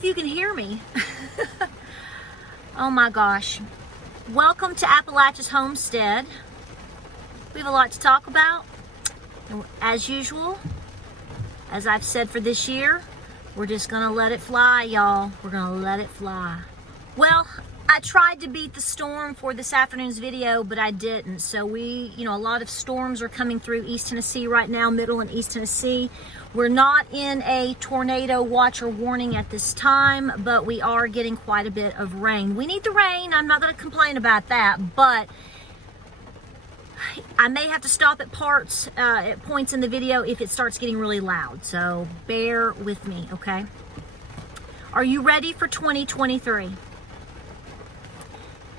if you can hear me. Oh my gosh. Welcome to Appalachia's Homestead. We have a lot to talk about. And as usual, as I've said for this year, we're just gonna let it fly, y'all. We're gonna let it fly. Well, I tried to beat the storm for this afternoon's video, but I didn't. So a lot of storms are coming through East Tennessee right now, Middle and East Tennessee. We're not in a tornado watch or warning at this time, but we are getting quite a bit of rain. We need the rain. I'm not going to complain about that, but I may have to stop at points in the video if it starts getting really loud. So bear with me, okay? Are you ready for 2023?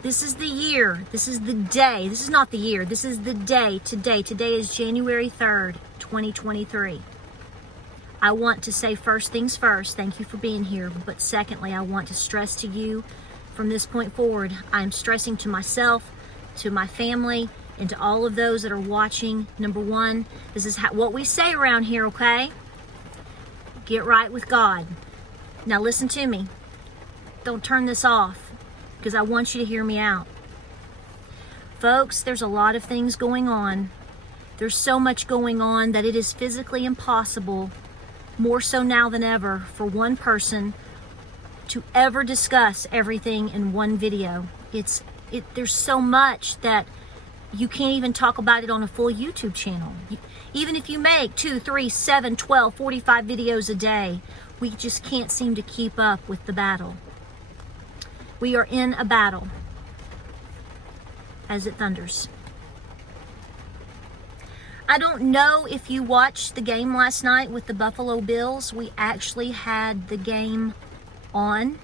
This is the year. This is the day. This is not the year. This is the day today. Today is January 3rd, 2023. I want to say first things first, thank you for being here. But secondly, I want to stress to you from this point forward, I'm stressing to myself, to my family, and to all of those that are watching. Number one, this is what we say around here, okay? Get right with God. Now listen to me. Don't turn this off, because I want you to hear me out. Folks, there's a lot of things going on. There's so much going on that it is physically impossible, more so now than ever, for one person to ever discuss everything in one video. There's so much that you can't even talk about it on a full YouTube channel. Even if you make 2, 3, 7, 12, 45 videos a day, we just can't seem to keep up with the battle. We are in a battle as it thunders. I don't know if you watched the game last night with the Buffalo Bills. We actually had the game on.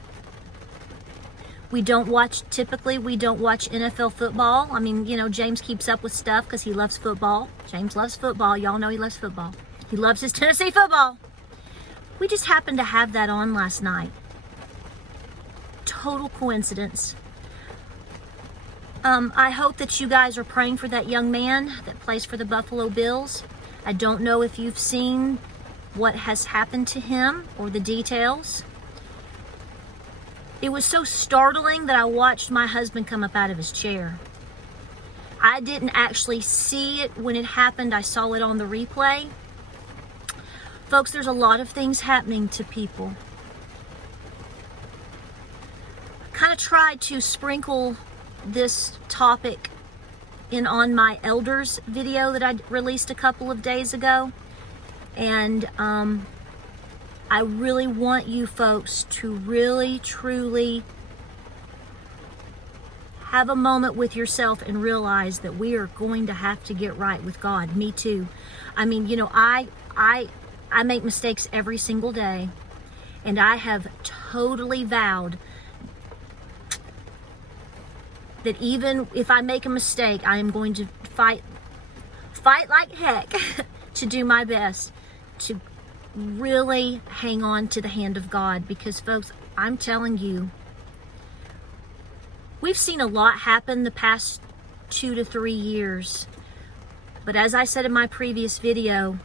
Typically we don't watch NFL football. I mean, James keeps up with stuff because he loves football. James loves football. Y'all know he loves football. He loves his Tennessee football. We just happened to have that on last night. Total coincidence. I hope that you guys are praying for that young man that plays for the Buffalo Bills. I don't know if you've seen what has happened to him or the details. It was so startling that I watched my husband come up out of his chair. I didn't actually see it when it happened. I saw it on the replay. Folks, there's a lot of things happening to people. Kind of tried to sprinkle this topic in on my elders video that I released a couple of days ago, and I really want you folks to really truly have a moment with yourself and realize that we are going to have to get right with God. Me too. I mean, I make mistakes every single day, and I have totally vowed that even if I make a mistake, I am going to fight like heck to do my best to really hang on to the hand of God. Because folks, I'm telling you, we've seen a lot happen the past 2 to 3 years. But as I said in my previous video,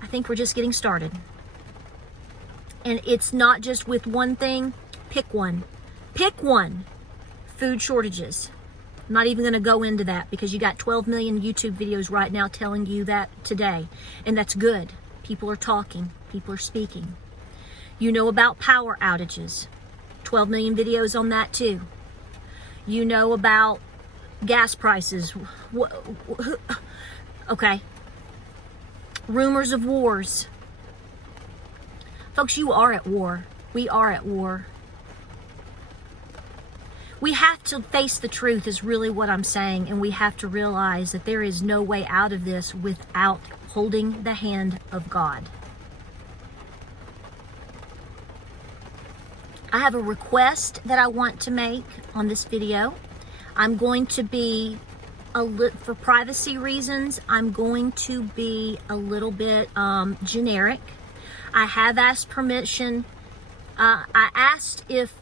I think we're just getting started. And it's not just with one thing. Pick one. Pick one. Food shortages. I'm not even going to go into that because you got 12 million YouTube videos right now telling you that today. And that's good. People are talking. People are speaking. You know about power outages. 12 million videos on that too. You know about gas prices. Okay. Rumors of wars. Folks, you are at war. We are at war. We have to face the truth is really what I'm saying, and we have to realize that there is no way out of this without holding the hand of God. I have a request that I want to make on this video. I'm going to be for privacy reasons, I'm going to be a little bit generic. I have asked permission. I asked if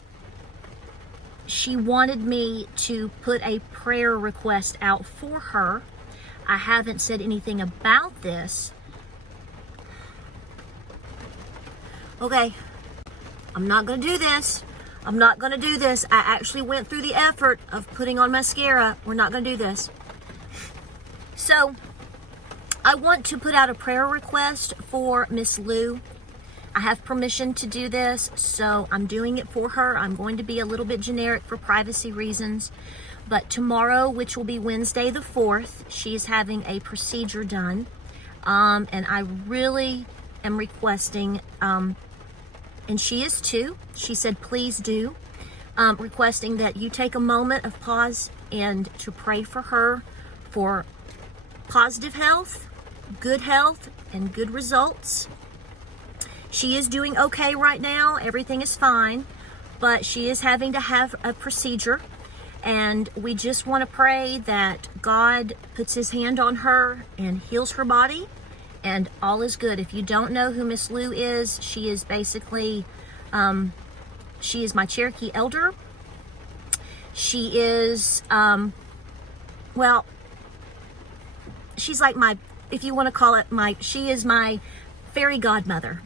she wanted me to put a prayer request out for her. I haven't said anything about this. Okay, I'm not going to do this. I'm not going to do this. I actually went through the effort of putting on mascara. We're not going to do this. So, I want to put out a prayer request for Miss Lou. I have permission to do this, so I'm doing it for her. I'm going to be a little bit generic for privacy reasons. But tomorrow, which will be Wednesday the 4th, she is having a procedure done. And I really am requesting, and she is too, she said please do, requesting that you take a moment of pause and to pray for her for positive health, and good results. She is doing okay right now. Everything is fine, but she is having to have a procedure, and we just want to pray that God puts his hand on her and heals her body, and all is good. If you don't know who Miss Lou is, she is basically, she is my Cherokee elder. She is, well, she's like my, if you want to call it she is my fairy godmother.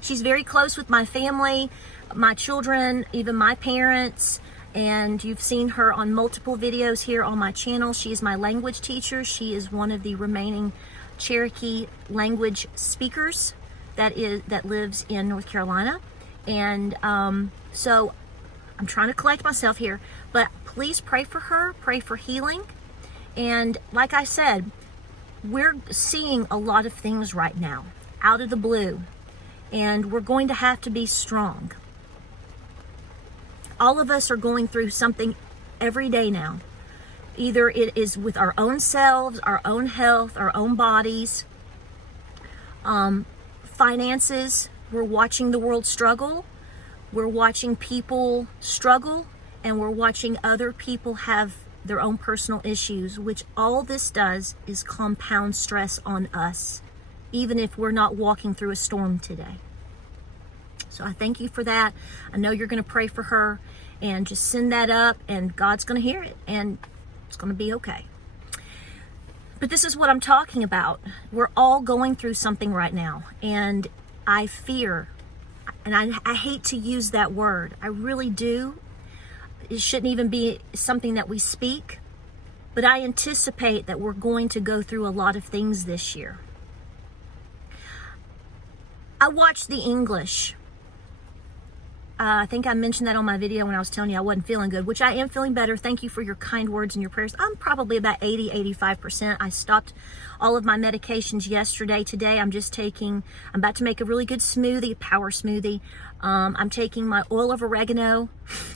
She's very close with my family, my children, even my parents, and you've seen her on multiple videos here on my channel. She is my language teacher. She is one of the remaining Cherokee language speakers that lives in North Carolina. And so I'm trying to collect myself here, but please pray for her, pray for healing. And like I said, we're seeing a lot of things right now out of the blue, and we're going to have to be strong. All of us are going through something every day now. Either it is with our own selves, our own health, our own bodies, finances. We're watching the world struggle. We're watching people struggle, and we're watching other people have their own personal issues, which all this does is compound stress on us, even if we're not walking through a storm today. So I thank you for that. I know you're going to pray for her, and just send that up, and God's going to hear it, and it's going to be okay. But this is what I'm talking about. We're all going through something right now, and I fear, and I hate to use that word. I really do. It shouldn't even be something that we speak, but I anticipate that we're going to go through a lot of things this year. I watched The English. I think I mentioned that on my video when I was telling you I wasn't feeling good, which I am feeling better. Thank you for your kind words and your prayers. I'm probably about 85%. I stopped all of my medications yesterday. Today I'm about to make a really good smoothie, power smoothie. I'm taking my oil of oregano.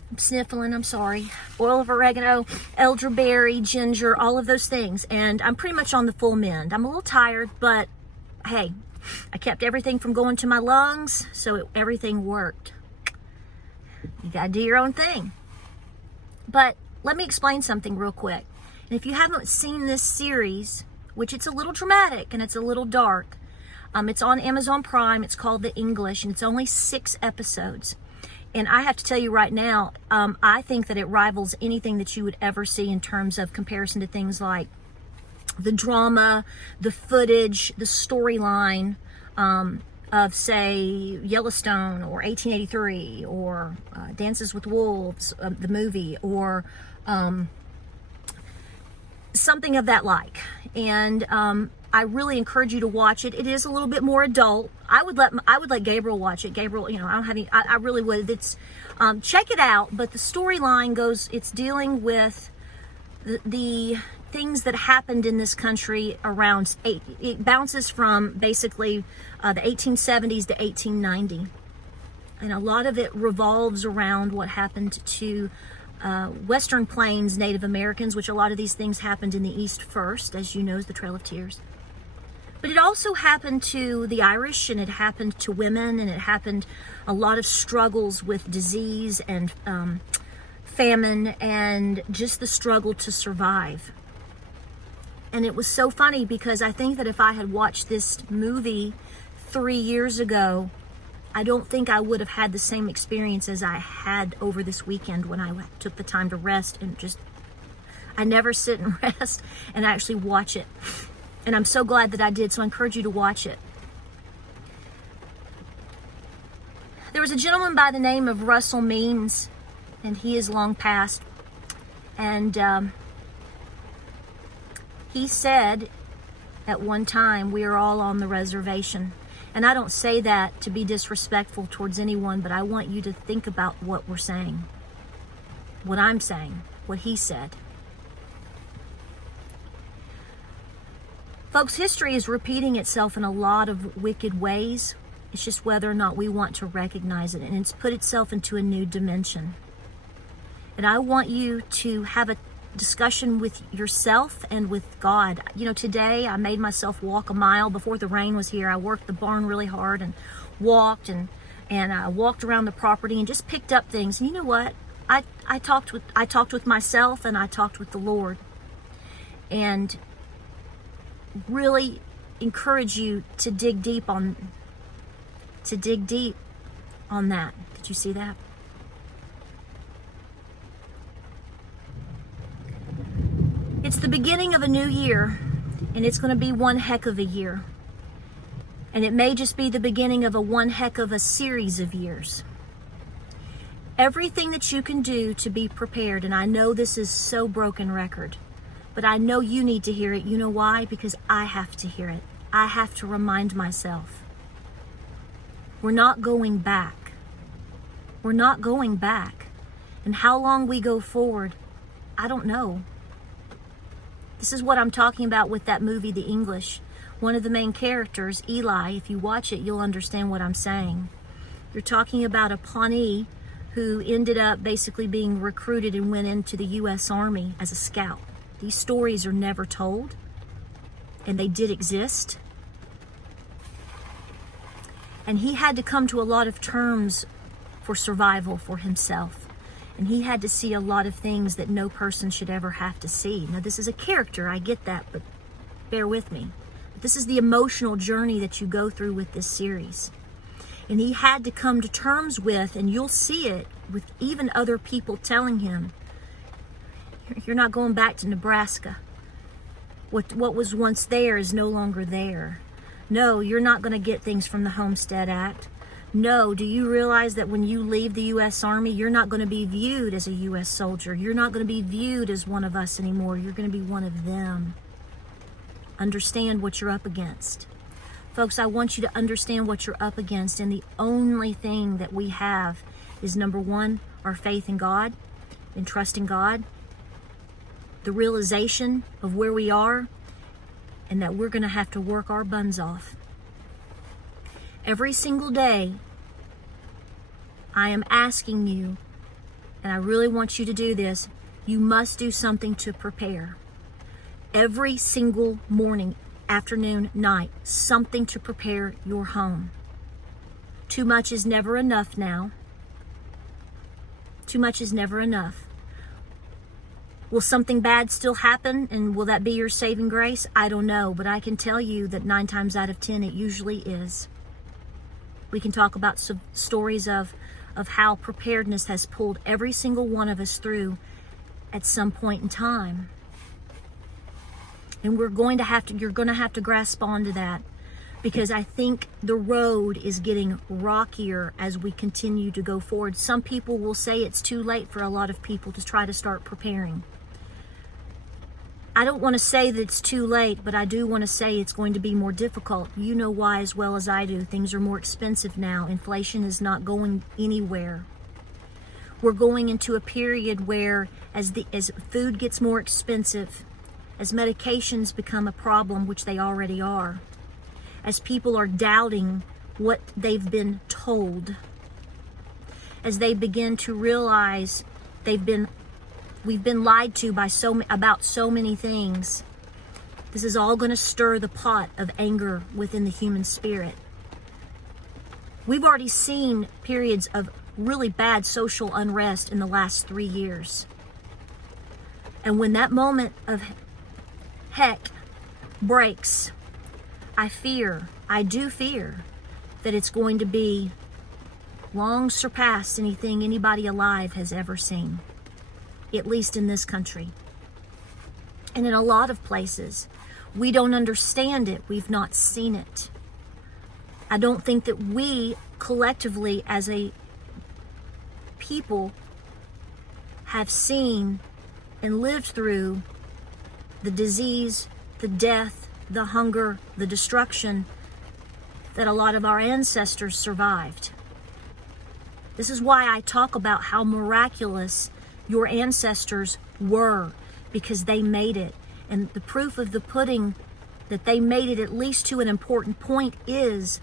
I'm sniffling, I'm sorry. Oil of oregano, elderberry, ginger, all of those things. And I'm pretty much on the full mend. I'm a little tired, but hey, I kept everything from going to my lungs, so everything worked. You gotta do your own thing. But let me explain something real quick. And if you haven't seen this series, which it's a little dramatic and it's a little dark, it's on Amazon Prime. It's called The English, and it's only 6 episodes. And I have to tell you right now, I think that it rivals anything that you would ever see in terms of comparison to things like the drama, the footage, the storyline, of, say, Yellowstone or 1883 or Dances with Wolves, the movie, or something of that like. And I really encourage you to watch it. It is a little bit more adult. I would let Gabriel watch it. Gabriel, I really would. It's check it out. But the storyline goes. It's dealing with the things that happened in this country around, it bounces from basically the 1870s to 1890. And a lot of it revolves around what happened to Western Plains Native Americans, which a lot of these things happened in the East first, as you know, is the Trail of Tears. But it also happened to the Irish, and it happened to women, and it happened a lot of struggles with disease and famine and just the struggle to survive. And it was so funny because I think that if I had watched this movie 3 years ago, I don't think I would have had the same experience as I had over this weekend when I took the time to rest and I never sit and rest and actually watch it. And I'm so glad that I did, so I encourage you to watch it. there was a gentleman by the name of Russell Means, and he is long past. And he said at one time, we are all on the reservation. And I don't say that to be disrespectful towards anyone, but I want you to think about what we're saying, what I'm saying, what he said. Folks, history is repeating itself in a lot of wicked ways. It's just whether or not we want to recognize it. And it's put itself into a new dimension. And I want you to have a discussion with yourself and with God. You know, today I made myself walk a mile before the rain was here. I worked the barn really hard and walked and I walked around the property and just picked up things. And you know what? I talked with myself, and I talked with the Lord. And really encourage you to dig deep on that. Did you see that? It's the beginning of a new year, and it's going to be one heck of a year. And it may just be the beginning of one heck of a series of years. Everything that you can do to be prepared, and I know this is so broken record, but I know you need to hear it. You know why? Because I have to hear it. I have to remind myself. We're not going back. We're not going back. And how long we go forward, I don't know. This is what I'm talking about with that movie, The English. One of the main characters, Eli, if you watch it, you'll understand what I'm saying. You're talking about a Pawnee who ended up basically being recruited and went into the U.S. Army as a scout. These stories are never told, and they did exist. And he had to come to a lot of terms for survival for himself. And he had to see a lot of things that no person should ever have to see. Now, this is a character, I get that, but bear with me. This is the emotional journey that you go through with this series. And he had to come to terms with, and you'll see it with even other people telling him, you're not going back to Nebraska. What was once there is no longer there. No, you're not going to get things from the Homestead Act. No, do you realize that when you leave the U.S. Army, you're not going to be viewed as a U.S. soldier. You're not going to be viewed as one of us anymore. You're going to be one of them. Understand what you're up against. Folks, I want you to understand what you're up against, and the only thing that we have is, number one, our faith in God and trusting God, the realization of where we are, and that we're going to have to work our buns off. Every single day, I am asking you, and I really want you to do this, you must do something to prepare. Every single morning, afternoon, night, something to prepare your home. Too much is never enough now. Too much is never enough. Will something bad still happen, and will that be your saving grace? I don't know, but I can tell you that 9 times out of 10 it usually is. We can talk about some stories of how preparedness has pulled every single one of us through at some point in time. And you're going to have to grasp onto that, because I think the road is getting rockier as we continue to go forward. Some people will say it's too late for a lot of people to try to start preparing. I don't want to say that it's too late, but I do want to say it's going to be more difficult. You know why as well as I do. Things are more expensive now. Inflation is not going anywhere. We're going into a period where as food gets more expensive, as medications become a problem, which they already are, as people are doubting what they've been told, as they begin to realize we've been lied to about so many things. This is all going to stir the pot of anger within the human spirit. We've already seen periods of really bad social unrest in the last 3 years. And when that moment of heck breaks, I do fear that it's going to be long surpassed anything anybody alive has ever seen, at least in this country. And in a lot of places, we don't understand it. We've not seen it. I don't think that we collectively as a people have seen and lived through the disease, the death, the hunger, the destruction that a lot of our ancestors survived. This is why I talk about how miraculous your ancestors were, because they made it. And the proof of the pudding that they made it at least to an important point is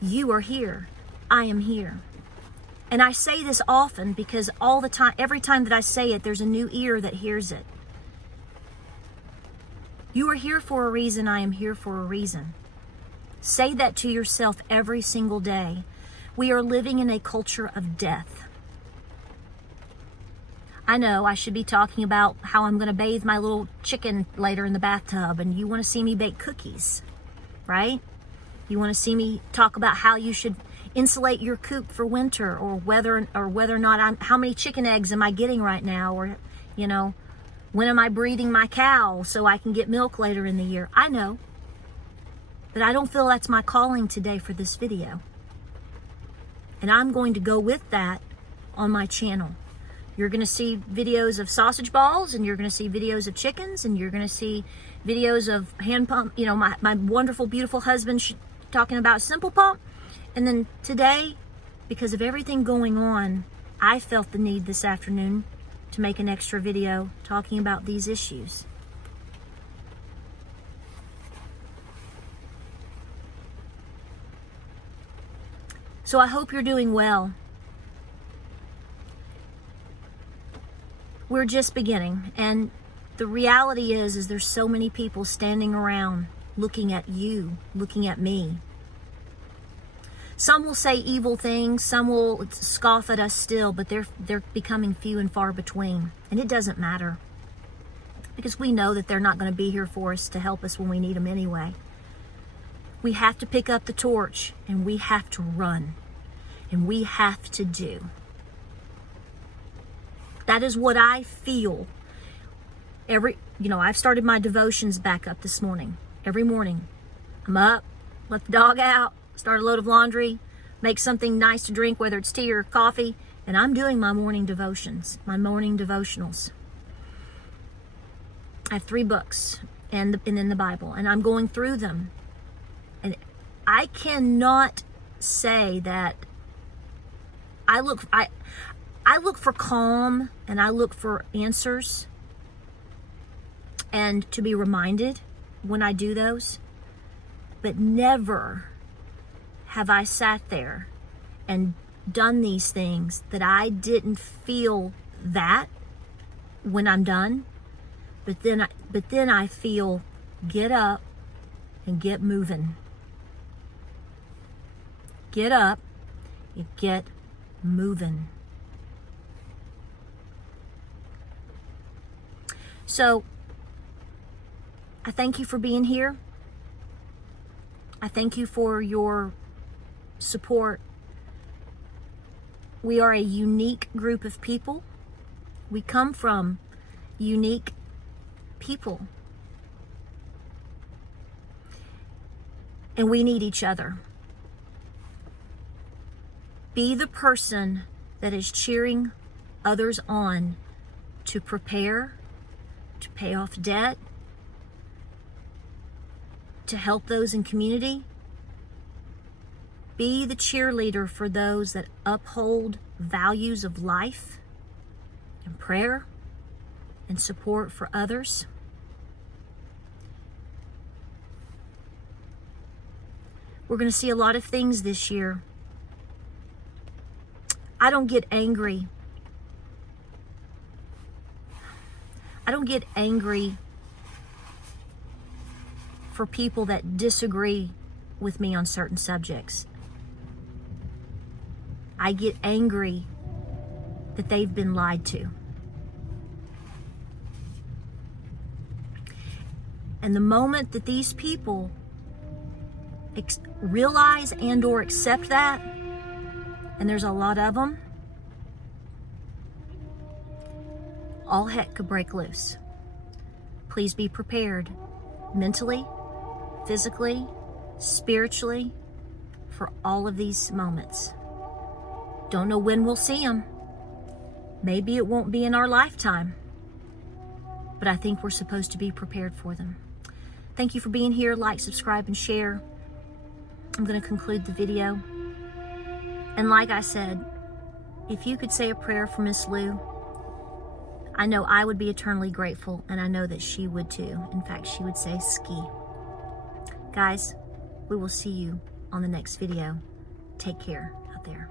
you are here. I am here. And I say this often because all the time, every time that I say it, there's a new ear that hears it. You are here for a reason. I am here for a reason. Say that to yourself every single day. We are living in a culture of death. I know I should be talking about how I'm going to bathe my little chicken later in the bathtub, and you want to see me bake cookies, right? You want to see me talk about how you should insulate your coop for winter, or whether or not how many chicken eggs am I getting right now, or when am I breeding my cow so I can get milk later in the year. I know, but I don't feel that's my calling today for this video. And I'm going to go with that on my channel. You're going to see videos of sausage balls, and you're going to see videos of chickens, and you're going to see videos of hand pump, my wonderful, beautiful husband talking about Simple Pump. And then today, because of everything going on, I felt the need this afternoon to make an extra video talking about these issues. So I hope you're doing well. We're just beginning, and the reality is there's so many people standing around looking at you, looking at me. Some will say evil things, some will scoff at us still, but they're becoming few and far between. And it doesn't matter, because we know that they're not going to be here for us to help us when we need them anyway. We have to pick up the torch, and we have to run, and we have to do. That is what I feel. I've started my devotions back up this morning. Every morning, I'm up, let the dog out, start a load of laundry, make something nice to drink, whether it's tea or coffee, and I'm doing my morning devotions, my morning devotionals. I have 3 books and then the Bible, and I'm going through them. And I cannot say that I look for calm, and I look for answers and to be reminded when I do those. But never have I sat there and done these things that I didn't feel that when I'm done. But then I feel, get up and get moving. Get up and get moving. So, I thank you for being here. I thank you for your support. We are a unique group of people. We come from unique people. And we need each other. Be the person that is cheering others on to prepare, to pay off debt, to help those in community. Be the cheerleader for those that uphold values of life and prayer and support for others. We're going to see a lot of things this year. I don't get angry. I don't get angry for people that disagree with me on certain subjects. I get angry that they've been lied to. And the moment that these people realize and or accept that, and there's a lot of them, all heck could break loose. Please be prepared mentally, physically, spiritually, for all of these moments. Don't know when we'll see them. Maybe it won't be in our lifetime, but I think we're supposed to be prepared for them. Thank you for being here. Like, subscribe, and share. I'm going to conclude the video. And like I said, if you could say a prayer for Miss Lou, I know I would be eternally grateful, and I know that she would too. In fact, she would say ski. Guys, we will see you on the next video. Take care out there.